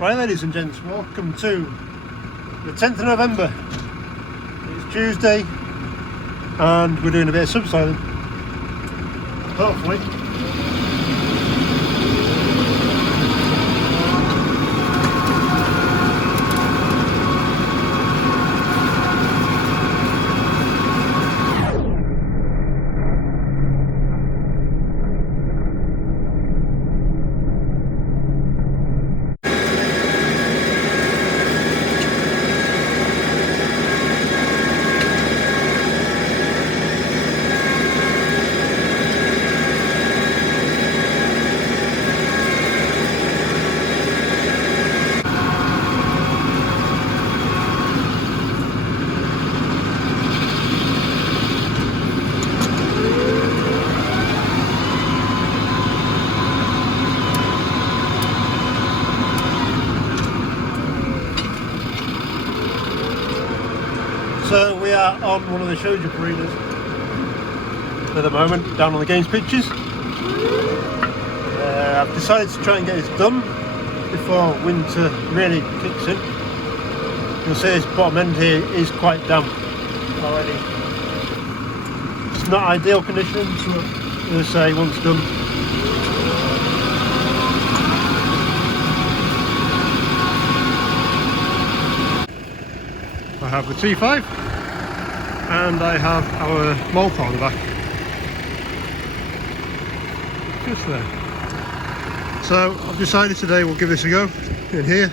Right, ladies and gents, welcome to the 10th of November. It's Tuesday and we're doing a bit of subsoiling. Hopefully. So we are on one of the show jump arenas at the moment, down on the games pitches. I've decided to try and get this done before winter really kicks in. You'll see this bottom end here is quite damp already. It's not ideal conditions, but as I say, once done. I have the T5 and I have our mower on the back, just there. So I've decided today we'll give this a go in here.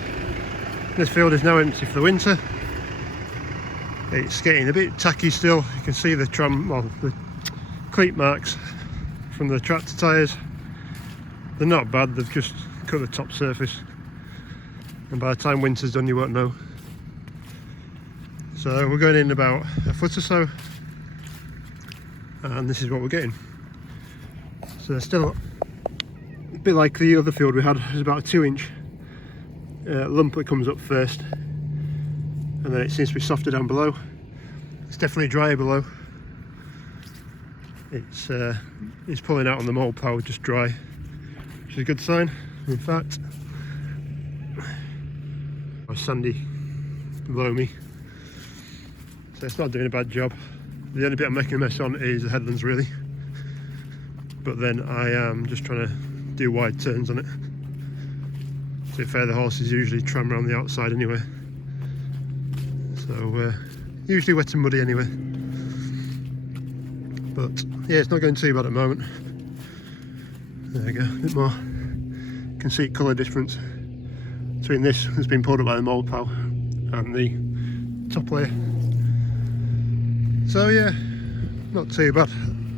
This field is now empty for the winter. It's getting a bit tacky still. You can see the the cleat marks from the tractor tyres. They're not bad, they've just cut the top surface, and by the time winter's done you won't know. So we're going in about a foot or so, and this is what we're getting. So still a bit like the other field we had. There's about a 2-inch lump that comes up first, and then it seems to be softer down below. It's definitely drier below. It's pulling out on the mower plough just dry, which is a good sign. In fact, it's sandy below me. So it's not doing a bad job. The only bit I'm making a mess on is the headlands really, but then I am just trying to do wide turns on it. To be fair, the horses usually tram around the outside anyway, so usually wet and muddy anyway. But yeah, it's not going too bad at the moment. There we go, a bit more. You can see colour difference between this that's been pulled up by the mower plough and the top layer. So yeah, not too bad.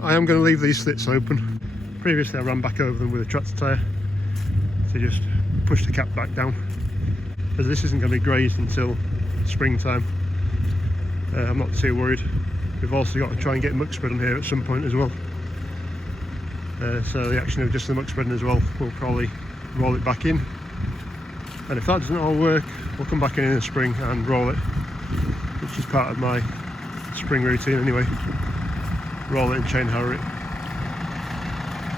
I am going to leave these slits open. Previously I ran back over them with a tractor tyre to just push the cap back down, as this isn't going to be grazed until springtime. I'm not too worried. We've also got to try and get muck spread on here at some point as well. So the action of just the muck spreading as well, we'll probably roll it back in. And if that doesn't all work, we'll come back in the spring and roll it, which is part of my spring routine anyway. Roll it and chain harrow it.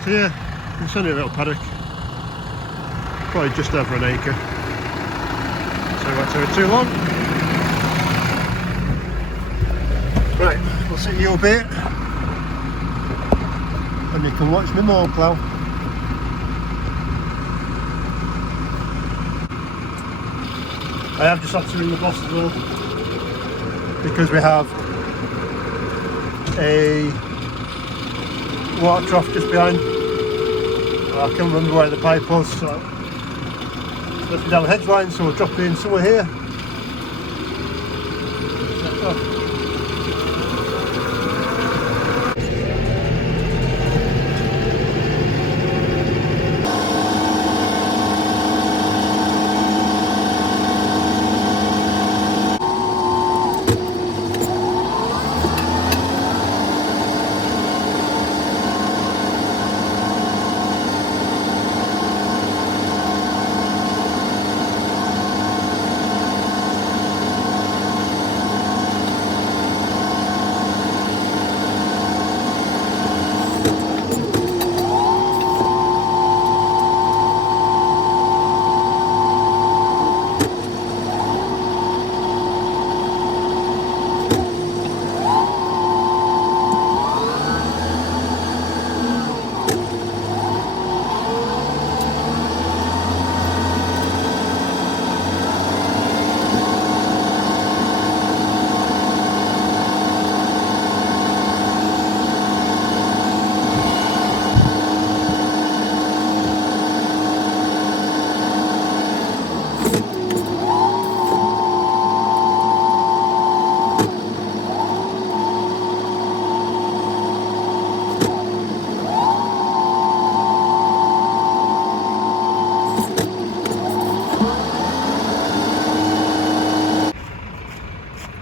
So yeah, it's only a little paddock, probably just over an acre, so it won't take too long. Right, we'll sit you a bit and you can watch me mower plough. I have just had to ring the boss as well, because we have a water trough just behind. I can't remember where the pipe was, so it's left me down the hedge line, so we'll drop it in somewhere here.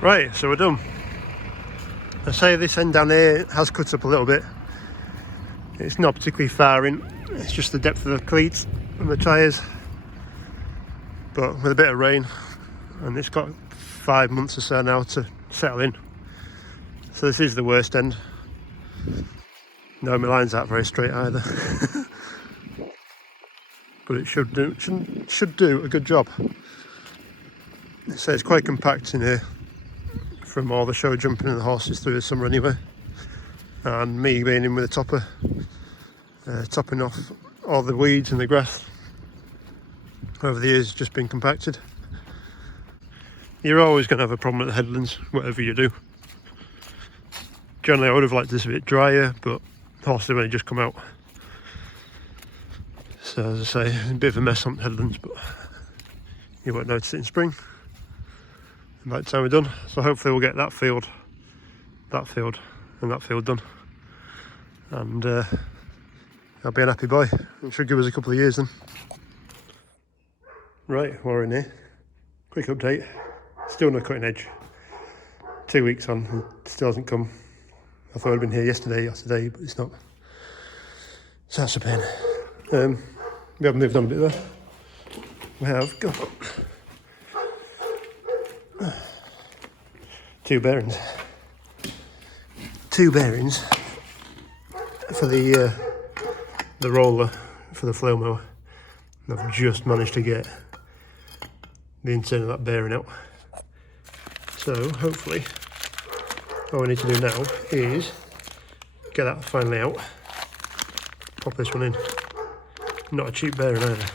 Right, so we're done. I say this end down here has cut up a little bit. It's not particularly far in, it's just the depth of the cleats and the tyres. But with a bit of rain, and it's got 5 months or so now to settle in. So this is the worst end. No, my line's not very straight either. But it should do a good job. So it's quite compact in here from all the show jumping and the horses through the summer anyway. And me being in with a topper, topping off all the weeds and the grass over the years, just been compacted. You're always going to have a problem at the headlands, whatever you do. Generally I would have liked this a bit drier, but horses have only just come out. So as I say, it's a bit of a mess on the headlands, but you won't notice it in spring. And by the time we're done, so hopefully we'll get that field, and that field done. And I'll be an happy boy. It should give us a couple of years then. Right, we're in here. Quick update. Still no cutting edge. 2 weeks on, it still hasn't come. I thought I'd been here yesterday or today, but it's not. So that's a pain. We have moved on a bit there. We have got 2 bearings. 2 bearings for the roller for the flail mower. And I've just managed to get the inside of that bearing out. So hopefully all we need to do now is get that finally out, pop this one in. Not a cheap bearing either.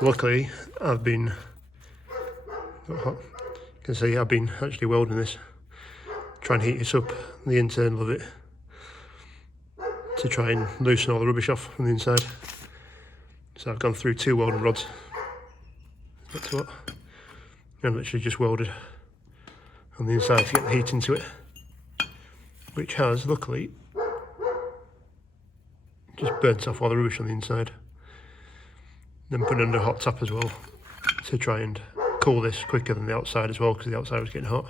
Luckily I've been, you can see I've been actually welding this, trying to heat this up, the internal of it, to try and loosen all the rubbish off from the inside. So I've gone through 2 welding rods, that's what, and literally just welded on the inside to get the heat into it, which has luckily just burnt off all the rubbish on the inside. Then put it under a hot tap as well to try and cool this quicker than the outside as well, because the outside was getting hot,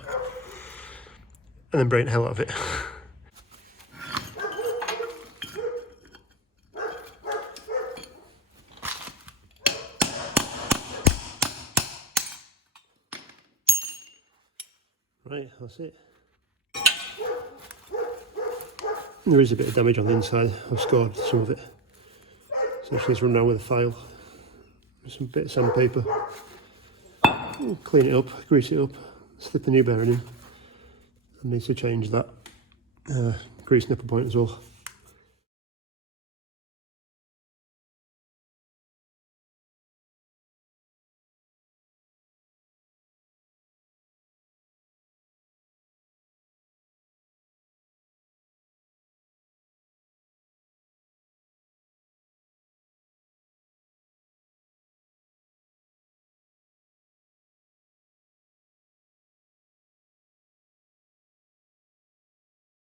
and then break the hell out of it. Right, that's it. There is a bit of damage on the inside. I've scored some of it. So I just need to run down with a file, with some bit of sandpaper, clean it up, grease it up, slip the new bearing in. I need to change that grease nipple point as well.